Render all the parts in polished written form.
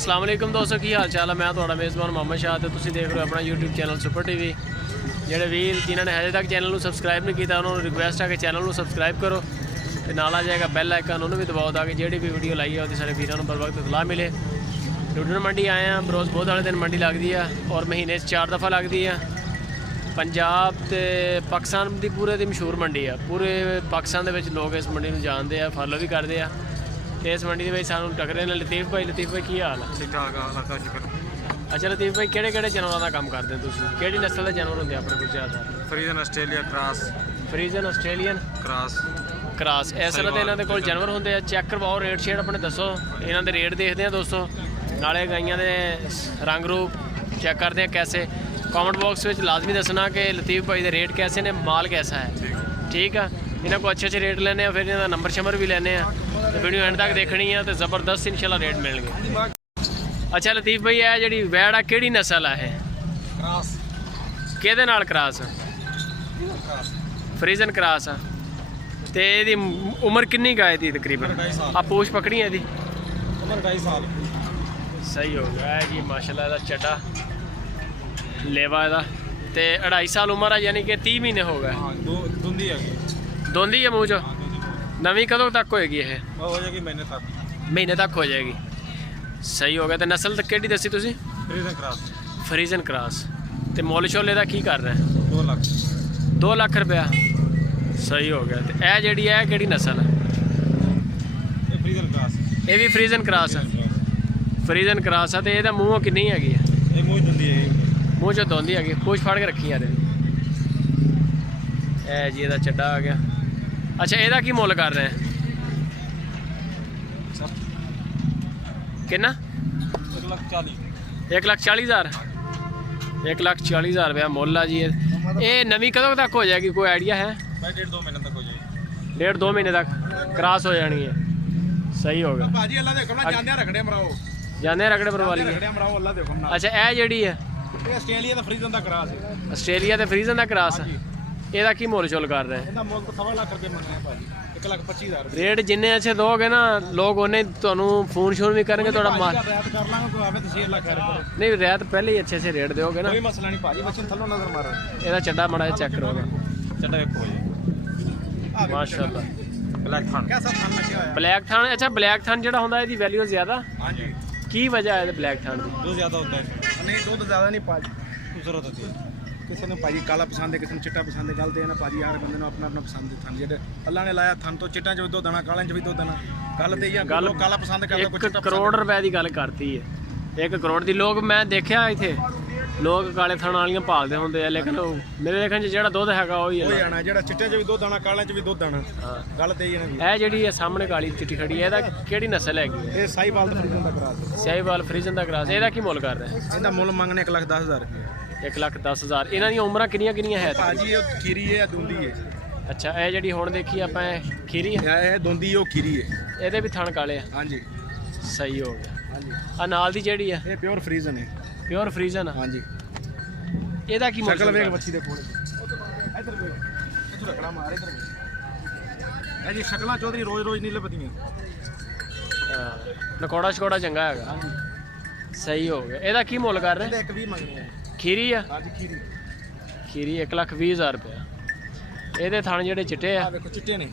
अस्सलाम वालेकुम दोस्तों, की हाल चाल है। मैं थोड़ा मेज़बान मोहम्मद शाह तो तुम देख रहे हो अपना यूट्यूब चैनल सुपर टीवी। ਜਿਹੜੇ ਵੀਰ ਜਿਨ੍ਹਾਂ ਨੇ ਹਜੇ ਤੱਕ ਚੈਨਲ ਨੂੰ ਸਬਸਕ੍ਰਾਈਬ ਨਹੀਂ ਕੀਤਾ ਉਹਨਾਂ ਨੂੰ ਰਿਕੁਐਸਟ ਹੈ ਕਿ ਚੈਨਲ ਨੂੰ ਸਬਸਕ੍ਰਾਈਬ ਕਰੋ ਤੇ ਨਾਲ ਆ ਜਾਏਗਾ ਬੈਲ ਆਈਕਨ ਉਹਨੂੰ ਵੀ ਦਬਾਓ ਤਾਂ ਕਿ ਜਿਹੜੀ ਵੀ ਵੀਡੀਓ ਲਾਈ ਹੈ ਉਹਦੀ ਸਾਰੇ ਵੀਰਾਂ ਨੂੰ बर वक्त इतला मिले। लुधियाना मंडी आए हैं, बरोज़ बहुत वाले दिन मंडी लगती है और महीने 4 दफ़ा लगती है। पंजाब तो पाकिस्तान की पूरे की मशहूर मंडी है, पूरे पाकिस्तान के लोग इस मंडी में जानते हैं, फॉलो भी करते हैं। तो इस मंडी के सानू टकरे ने लतीफ़ भाई की हाल है? ठीक ठाक। अच्छा लतीफ़ भाई, किहड़े जानवरों का काम करते हैं तुसीं? किहड़ी नस्ल के जानवर होंगे अपने कोल ज़्यादा? फ्रीजन आस्ट्रेलिया क्रॉस। फ्रीजन आस्ट्रेलियन क्रॉस इस तरह के इन्होंने कोल जानवर होंगे। चेक करवाओ, रेट शेट अपने दसो, इन्हों के रेट देखते हैं दोस्तों, नाले गाइयां दे रंग रूप चेक करते हैं कैसे। कॉमेंट बॉक्स में लाजमी दसना कि लतीफ़ भाई के रेट कैसे ने, माल कैसा है। ठीक है, इन्हों को अच्छे रेट लेने, फिर इन्हों नंबर शंबर भी लेने, तो वीडियो एंड तक देखनी है तो ज़बरदस्त इंशाल्लाह रेट मिलेंगे। अच्छा लतीफ़ भाई, है जी वैड़ है किहड़ी नस्ल है? क्रॉस। किहदे नाल क्रॉस? फ्रीजन क्रॉस है। तो ये उम्र कितनी का है तकरीबन? आप पूछ पकड़ी है इसकी उम्र 2.5 साल। सही हो गया है जी माशाल्लाह। इसका चड्डा लेवा इसका तो 2.5 साल उम्र है, यानी कि 30 महीने हो गए। धुंधी है, धुंधी है मूँह चो। नवीं कदों तक होएगी ये? हो जाएगी महीने तक हो जाएगी। सही हो गया। तो नस्ल तक केड़ी दसी तुसी? फ्रीजन क्रॉस। फ्रीजन क्रॉस। तो मुल शोले का की कर रहे हैं? 2 लाख। 2 लाख रुपया। सही हो गया। तो यह जी है कि नस्ल है? फ्रीजन क्रॉस। ये भी फ्रीजन क्रॉस है। फ्रीजन क्रॉस है। तो यह मूँह कितनी हैगी है? ये मूँह धुंधी है, मूँह चो धुंधी हैगी। पूछ फाड़ के रखी यार। ए जी ਇਹਦਾ ਚੱਡਾ आ गया। अच्छा ਇਹਦਾ ਕੀ ਮੁੱਲ कर रहे हैं? कितना? 1,40,000। 1,40,000 रुपया मुੱਲ ਆ जी। ये नवीं कदों तक हो जाएगी, कोई आइडिया है? 1.5-2 महीने तक हो जाएगी। 1.5-2 महीने तक क्रॉस हो जानी है। सही हो गया भाजी। अल्लाह देखो ना, जांदे रखड़े मराओ, जाने रखड़े पर वाली। रखड़े मराओ, अल्लाह देखो ना। अच्छा ये ਜਿਹੜੀ है ये ਆਸਟ੍ਰੇਲੀਆ ਦਾ ਫਰੀਜ਼ਨ ਦਾ ਕਰਾਸ ਹੈ। ਆਸਟ੍ਰੇਲੀਆ ਤੇ ਫਰੀਜ਼ਨ ਦਾ ਕਰਾਸ ਹੈ। ਇਹਦਾ ਕੀ ਮੁੱਲ ਚੁੱਲ ਕਰ ਰਹੇ ਹੈ? ਇਹਦਾ ਮੁੱਲ 1.25 ਲੱਖ ਰੁਪਏ ਮੰਗਦੇ ਆ ਭਾਜੀ। 1,25,000 रेट जिन्ने अच्छे दोगे ना लोग उन्हें ਤੁਹਾਨੂੰ फोन शोन भी करेंगे थोड़ा माल। ਰਿਆयਤ ਕਰ ਲਾਂਗੇ, ਕੋਈ ਆਵੇ ਤਾਂ 6 ਲੱਖ ਰੁਪਏ। नहीं रियायत पहले ही अच्छे से रेट दोगे ना। ਕੋਈ ਮਸਲਾ ਨਹੀਂ ਭਾਜੀ, ਬੱਚੇ ਥੱਲੋਂ ਨਜ਼ਰ ਮਾਰੋ। ਇਹਦਾ ਚੱਡਾ ਮੜਾ ਚੈੱਕ ਕਰੋ। ਚੱਡਾ ਵੇਖੋ ਜੀ, ਮਾਸ਼ਾਅੱਲਾ। ਬਲੈਕ ਥਾਨ ਕਿਹਦਾ ਥਾਨ ਲੱਗਿਆ ਹੋਇਆ? ਬਲੈਕ ਥਾਨ। ਅੱਛਾ ਬਲੈਕ ਥਾਨ ਜਿਹੜਾ ਹੁੰਦਾ ਇਹਦੀ ਵੈਲਿਊ ਜ਼ਿਆਦਾ? ਹਾਂਜੀ। ਕੀ ਵਜ੍ਹਾ ਹੈ ਬਲੈਕ ਥਾਨ ਦੀ? ਦੁੱਧ ਜ਼ਿਆਦਾ ਹੁੰਦਾ ਹੈ। ਨਹੀਂ ਦੁੱਧ ਜ਼ਿਆਦਾ ਨਹੀਂ ਭਾਜੀ, ਜ਼ਰੂਰਤ ਹੁੰਦੀ ਹੈ। ਕਿਸੇ ਨੂੰ ਭਾਜੀ ਕਾਲਾ ਪਸੰਦ ਹੈ, ਕਿਸੇ ਨੂੰ ਚਿੱਟਾ ਪਸੰਦ ਹੈ। ਗੱਲ ਤੇ ਇਹ ਨਾ ਭਾਜੀ, ਹਰ ਬੰਦੇ ਨੂੰ ਆਪਣਾ ਆਪਣਾ ਪਸੰਦ ਹੈ ਥਣ। ਜਿਹੜੇ ਅੱਲਾ ਨੇ ਲਾਇਆ ਥਣ ਤੋਂ ਚਿੱਟਾਂ 'ਚ ਵੀ ਦੁੱਧ ਦੇਣਾ, ਕਾਲਿਆਂ 'ਚ ਵੀ ਦੁੱਧ ਦੇਣਾ। ਗੱਲ ਤੇ ਇਹ ਆ, ਗੱਲ ਲੋਕ ਕਾਲਾ ਪਸੰਦ ਕਰਦਾ, ਕੋਈ 1 ਚਿੱਟਾ ਕਰੋੜ ਰੁਪਏ ਦੀ ਗੱਲ ਕਰਤੀ ਹੈ। 1 ਕਰੋੜ ਦੀ ਲੋਕ ਮੈਂ ਦੇਖਿਆ ਇੱਥੇ ਲੋਕ ਕਾਲੇ ਥਣ ਵਾਲੀਆਂ ਭਾਲਦੇ ਹੁੰਦੇ ਆ, ਲੇਕਿਨ ਮੇਰੇ ਦੇਖਣ 'ਚ ਜਿਹੜਾ ਦੁੱਧ ਹੈਗਾ ਉਹੀ ਉਹ ਹੈ। ਜਾਣਾ ਜਿਹੜਾ ਚਿੱਟੇ 'ਚ ਵੀ ਦੁੱਧ ਦੇਣਾ, ਕਾਲਿਆਂ 'ਚ ਵੀ ਦੁੱਧ ਦੇਣਾ। ਹਾਂ ਗੱਲ ਤੇ ਇਹ ਹੈ ਨਾ। ਇਹ ਜਿਹੜੀ ਹੈ ਸਾਹਮਣੇ ਕਾਲੀ ਚਿੱਟੀ ਖੜੀ ਹੈ, ਇਹਦਾ ਕਿਹੜੀ ਨਸਲ ਹੈਗੀ ਹੈ? ਇਹ ਸਾਈਵਾਲ ਦਾ ਫਰੀਜ਼ਨ ਦਾ ਕਰਾਸ। ਸਾਹੀਵਾਲ ਫਰੀਜ਼ਨ ਦਾ ਕਰਾਸ। ਇਹਦਾ ਕੀ ਮੁੱਲ ਕਰ ਰਹੇ ਹੈ? ਇਹਦਾ ਮੁੱਲ ਮੰਗਣੇ 1,10,000 ਰੁਪਏ। 1,10,000। ਇਹਨਾਂ ਦੀਆਂ ਉਮਰਾਂ ਕਿੰਨੀਆਂ ਹੈ? ਭਾਜੀ ਇਹ ਖੀਰੀ ਹੈ, ਦੁੰਦੀ ਹੈ। ਅੱਛਾ ਇਹ ਜਿਹੜੀ ਹੁਣ ਦੇਖੀ ਆਪਾਂ ਖੀਰੀ ਹੈ, ਇਹ ਦੁੰਦੀ, ਉਹ ਖੀਰੀ ਹੈ। ਇਹਦੇ ਵੀ ਥਣ ਕਾਲੇ ਆ। ਹਾਂਜੀ ਸਹੀ ਹੋ ਗਿਆ। ਹਾਂਜੀ। ਆ ਨਾਲ ਦੀ ਜਿਹੜੀ ਹੈ ਇਹ ਪਿਓਰ ਫਰੀਜ਼ਨ ਹੈ। ਪਿਓਰ ਫਰੀਜ਼ਨ ਆ। ਹਾਂਜੀ। ਇਹਦਾ ਕੀ ਮੁੱਲ? ਸ਼ਕਲ ਵੇਖ ਬੱਚੀ ਦੇ ਕੋਲ। ਇੱਧਰ ਵੇਖ, ਇੱਧਰ ਰਖੜਾ ਮਾਰ, ਇੱਧਰ ਵੇਖ। ਇਹ ਜੀ ਸ਼ਕਲਾਂ ਚੌਧਰੀ ਰੋਜ਼ ਨਹੀਂ ਲੱਭਦੀਆਂ। ਹਾਂ ਨਕੌੜਾ ਸ਼ਕੌੜਾ ਚੰਗਾ ਹੈਗਾ। ਸਹੀ ਹੋ ਗਿਆ। ਇਹਦਾ ਕੀ ਮੁੱਲ ਕਰ ਰਹੇ? ਇਹਦੇ 1.20 ਮੰਗਦੇ ਆ। ਖੀਰੀ ਆ? ਹਾਂਜੀ ਖੀਰੀ। ਖੀਰੀ 1,20,000 ਰੁਪਇਆ। ਇਹਦੇ ਥਣ ਜਿਹੜੇ ਚਿੱਟੇ ਆ? ਆ ਵੇਖੋ ਚਿੱਟੇ ਨੇ।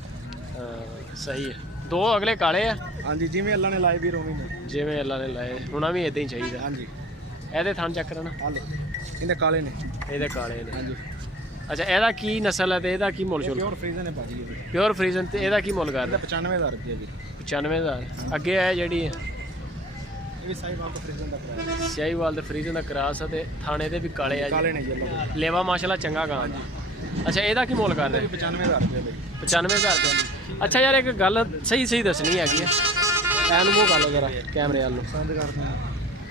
ਸਹੀ ਹੈ। 2 ਅਗਲੇ ਕਾਲੇ ਆ? ਹਾਂਜੀ, ਜਿਵੇਂ ਅੱਲਾ ਨੇ ਲਾਏ ਵੀ ਰੋਵੇਂ ਨੇ। ਜਿਵੇਂ ਅੱਲਾ ਨੇ ਲਾਏ ਹੋਣਾ ਵੀ ਇਦਾਂ ਹੀ ਚਾਹੀਦਾ। ਹਾਂਜੀ। ਇਹਦੇ ਥਣ ਚੱਕ ਕਰਨਾ। ਆ ਲੋ, ਇਹਦੇ ਕਾਲੇ ਨੇ। ਇਹਦੇ ਕਾਲੇ ਨੇ। ਹਾਂਜੀ। ਅੱਛਾ ਇਹਦਾ ਕੀ ਨਸਲ ਹੈ ਤੇ ਇਹਦਾ ਕੀ ਮੁੱਲ ਸ਼ੁਰੂ? ਪਿਓਰ ਫਰੀਜ਼ਨ ਹੈ ਭਾਜੀ ਇਹ। Pure Friesian. ਤੇ ਇਹਦਾ ਕੀ ਮੁੱਲ ਕਰ ਇਹਦਾ ਰਹੇ? 95,000 ਰੁਪਏ ਜੀ। 95,000। ਅੱਗੇ ਹੈ ਜਿਹੜੀ ਹੈ ਇਹ ਵੀ ਸਾਈਵਾਲ ਦਾ ਫਰੀਜ਼ਨ ਦਾ ਕਰਾਸ। ਸਾਹੀਵਾਲ ਦੇ ਫਰੀਜ਼ਨ ਦਾ ਕਰਾਸ ਆ ਤੇ ਥਾਣੇ ਦੇ ਵੀ ਕਾਲੇ ਆ ਕਾਲੇ ਜੀ। ਨੇ ਜੀ ਅੱਲਾ। ਲੇਵਾ ਮਾਸ਼ਾਅੱਲਾ ਚੰਗਾ ਗਾਂ। ਅੱਛਾ ਇਹਦਾ ਕੀ ਮੁੱਲ ਕਰ ਰਹੇ? 95,000 ਰੁਪਏ ਲਈ। 95,000 ਰੁਪਏ। ਅੱਛਾ ਯਾਰ ਇੱਕ ਗੱਲ ਸਹੀ ਦੱਸਣੀ ਹੈਗੀ ਆ। ਐਨ ਮੂੰਹ ਕਰ ਲਓ ਜ਼ਰਾ ਕੈਮਰੇ ਵੱਲ ਨੂੰ। ਪਸੰਦ ਕਰਦੇ ਆ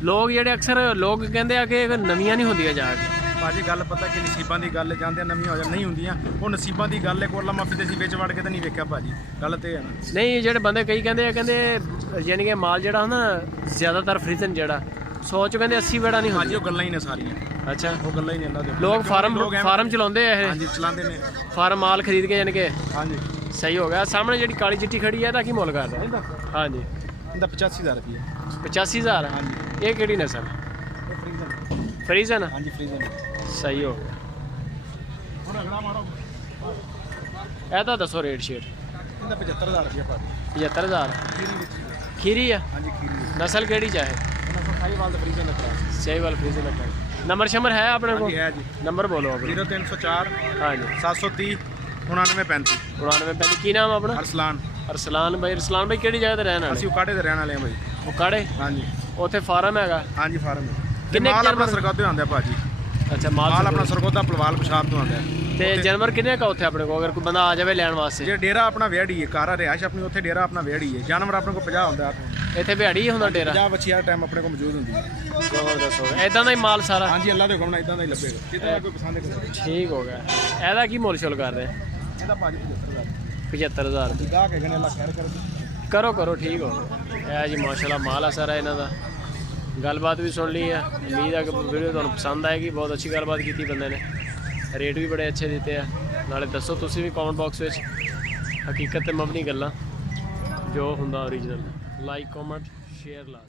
ਲੋਕ ਜਿਹੜੇ ਅਕਸਰ ਲੋਕ ਕਹਿੰਦੇ ਆ ਕਿ ਨਵੀਆਂ ਨਹੀਂ ਹੁੰਦੀਆਂ ਜਾ ਕੇ। ਭਾਜੀ ਗੱਲ ਪਤਾ ਕਿ ਨਸੀਬਾਂ ਦੀ ਗੱਲ ਜਾਂਦੇ ਨਵੀਂ ਹੋ ਜਾ ਨਹੀਂ ਹੁੰਦੀਆਂ। ਉਹ ਨਸੀਬਾਂ ਦੀ ਗੱਲ ਹੈ, ਕੋਲਾ ਮਾਫੀ ਦੇ ਸੀ ਵਿੱਚ ਵੜ ਕੇ ਤਾਂ ਨਹੀਂ ਵੇਖਿਆ ਭਾਜੀ। ਗੱਲ ਤੇ ਹੈ ਨਾ। ਨਹੀਂ ਜਿਹੜੇ ਬੰਦੇ ਕਈ ਕਹਿੰਦੇ ਆ, ਕਹਿੰਦੇ ਯਾਨੀ ਕਿ ਮਾਲ ਜਿਹੜਾ ਹੁੰਦਾ ਜ਼ਿਆਦਾਤਰ ਫਰੀਜ਼ਨ ਜਿਹੜਾ ਸੋਚ ਕਹਿੰਦੇ 80 ਵੇੜਾ ਨਹੀਂ ਹਾਂਜੀ, ਹੁੰਦੀ। ਉਹ ਗੱਲਾਂ ਹੀ ਨੇ ਸਾਰੀਆਂ। ਅੱਛਾ ਉਹ ਗੱਲਾਂ ਹੀ ਨੇ ਅੱਲਾ ਦੇ। ਲੋਕ ਫਾਰਮ ਚਲਾਉਂਦੇ ਆ ਇਹ। ਹਾਂਜੀ ਚਲਾਉਂਦੇ ਨੇ ਫਾਰਮ ਮਾਲ ਖਰੀਦ ਕੇ ਯਾਨੀ ਕਿ। ਹਾਂਜੀ ਸਹੀ ਹੋ ਗਿਆ। ਸਾਹਮਣੇ ਜਿਹੜੀ ਕਾਲੀ ਚਿੱਟੀ ਖੜੀ ਹੈ ਇਹਦਾ ਕੀ ਮੁੱਲ ਕਰਦਾ? ਹਾਂਜੀ ਇਹਦਾ 85,000 ਰੁਪਏ। 85,000। ਹਾਂਜੀ। ਇਹ ਕਿਹੜੀ ਨਸਲ? ਇਹ ਫਰੀਜ਼ਨ। ਫਰੀਜ਼ਨ? ਹਾਂਜੀ ਫਰੀਜ਼ਨ। ਸਹੀ ਹੋ ਗਿਆ। ਹੁਣ ਅਗਲਾ ਮਾਰੋ। ਇਹਦਾ ਦੱਸੋ ਰੇਟ ਸ਼ੇਟ। ਇਹਦਾ 75000 ਰੁਪਏ ਭਾਜੀ। 75000 ਖੀਰੀ ਵਿੱਚ। ਖੀਰੀ ਆ? ਹਾਂਜੀ ਖੀਰੀ। ਨਸਲ ਕਿਹੜੀ ਚਾਹੇ? ਇਹਨਾਂ ਕੋਲ ਸਾਈਵਾਲ ਦਾ ਫਰੀਜ਼ਨ ਦਾ ਕਰਾਸ। ਸਹੀਵਾਲ ਫਰੀਜ਼ਨ ਲੱਗਾ। ਨੰਬਰ ਸ਼ੰਬਰ ਹੈ ਆਪਣੇ ਕੋਲ? ਹਾਂਜੀ ਹੈ ਜੀ। ਨੰਬਰ ਬੋਲੋ ਆਪਣਾ। 0304 ਹਾਂਜੀ 730 9935। 99 ਕੀ ਨਾਮ ਆਪਣਾ? ਅਰਸਲਾਨ। ਅਰਸਲਾਨ ਭਾਈ। ਅਰਸਲਾਨ ਭਾਈ ਕਿਹੜੀ ਜਗ੍ਹਾ ਤੇ ਰਹਿਣ ਵਾਲੇ? ਅਸੀਂ ਉਕਾੜੇ ਦੇ ਰਹਿਣ ਵਾਲੇ ਹਾਂ ਭਾਈ। ਉਕਾੜੇ? ਹਾਂਜੀ ਉੱਥੇ ਫਾਰਮ ਹੈਗਾ? ਹਾਂਜੀ ਫਾਰਮ। ਕਿੰਨੇ ਮਾਲ ਆਪਣਾ ਜਾਨਵਰ? ਸਰਗੋਦੇ ਆਉਂਦਾ ਭਾਜੀ। ਅੱਛਾ ਮਾਲ ਮਾਲ ਆਪਣਾ ਸਰਗੋਦਾ ਪਲਵਾਲ ਪਛਾਰ ਤੋਂ ਆਉਂਦਾ। ਤੇ ਜਾਨਵਰ ਕਿੰਨੇ ਕਾ ਉੱਥੇ ਆਪਣੇ ਕੋਲ ਅਗਰ ਕੋਈ ਬੰਦਾ ਆ ਜਾਵੇ ਲੈਣ ਵਾਸਤੇ? ਜੇ ਡੇਰਾ ਆਪਣਾ ਵਿਹੜੀ ਹੈ, ਘਰ ਰਿਹਾਇਸ਼ ਆਪਣੀ ਉੱਥੇ ਡੇਰਾ ਆਪਣਾ ਵਿਹੜੀ ਹੈ। ਜਾਨਵਰ ਆਪਣੇ ਕੋਲ 50 ਹੁੰਦਾ। ਇੱਥੇ ਬਿਹਾੜੀ ਹੀ ਹੁੰਦਾ ਡੇਰਾ? 50 ਬੱਚੀ ਹਰ ਟਾਈਮ ਆਪਣੇ ਕੋਲ ਮੌਜੂਦ ਹੁੰਦੀ ਹੈ। ਜ਼ਬਰਦਸਤ ਹੋ ਗਿਆ। ਇਦਾਂ ਦਾ ਹੀ ਮਾਲ ਸਾਰਾ? ਹਾਂਜੀ ਅੱਲਾ ਦੇ ਹੁਕਮ ਨਾਲ ਇਦਾਂ ਦਾ ਹੀ ਲੱਭੇਗਾ। ਜਿੱਦਾਂ ਕੋਈ ਪਸੰਦ ਕਰੇ। ਠੀਕ ਹੋ ਗਿਆ। ਇਹਦਾ ਕੀ ਮੁੱਲ ਸ਼ੁਲ ਕਰਦੇ? ਇਹਦਾ ਭਾਜੀ 75000। 75000 ਜਿੱਦਾਂ ਕਿ ਗਨੇ ਅੱਲਾ ਖੈਰ ਕਰੇ। ਕਰੋ ਕਰੋ ਠੀਕ ਹੋ ਗਿਆ। ਇਹ ਜੀ ਮਾਸ਼ਾਅੱਲਾ ਮਾਲ ਆ ਸਾਰਾ ਇਹਨਾਂ ਦਾ। ਗੱਲਬਾਤ ਵੀ ਸੁਣ ਲਈ ਹੈ। ਉਮੀਦ ਹੈ ਕਿ ਵੀਡੀਓ ਤੁਹਾਨੂੰ ਪਸੰਦ ਆਏਗੀ। ਬਹੁਤ ਅੱਛੀ ਗੱਲਬਾਤ ਕੀਤੀ ਬੰਦੇ ਨੇ। ਰੇਟ ਵੀ ਬੜੇ ਅੱਛੇ ਦਿੱਤੇ ਆ। ਨਾਲੇ ਦੱਸੋ ਤੁਸੀਂ ਵੀ ਕਮੈਂਟ ਬਾਕਸ ਵਿੱਚ ਹਕੀਕਤ ਤੇ ਮਬਨੀ ਗੱਲਾਂ ਜੋ ਹੁੰਦਾ ਓਰੀਜਨਲ। ਲਾਈਕ ਕਮੈਂਟ ਸ਼ੇਅਰ ਲਾ।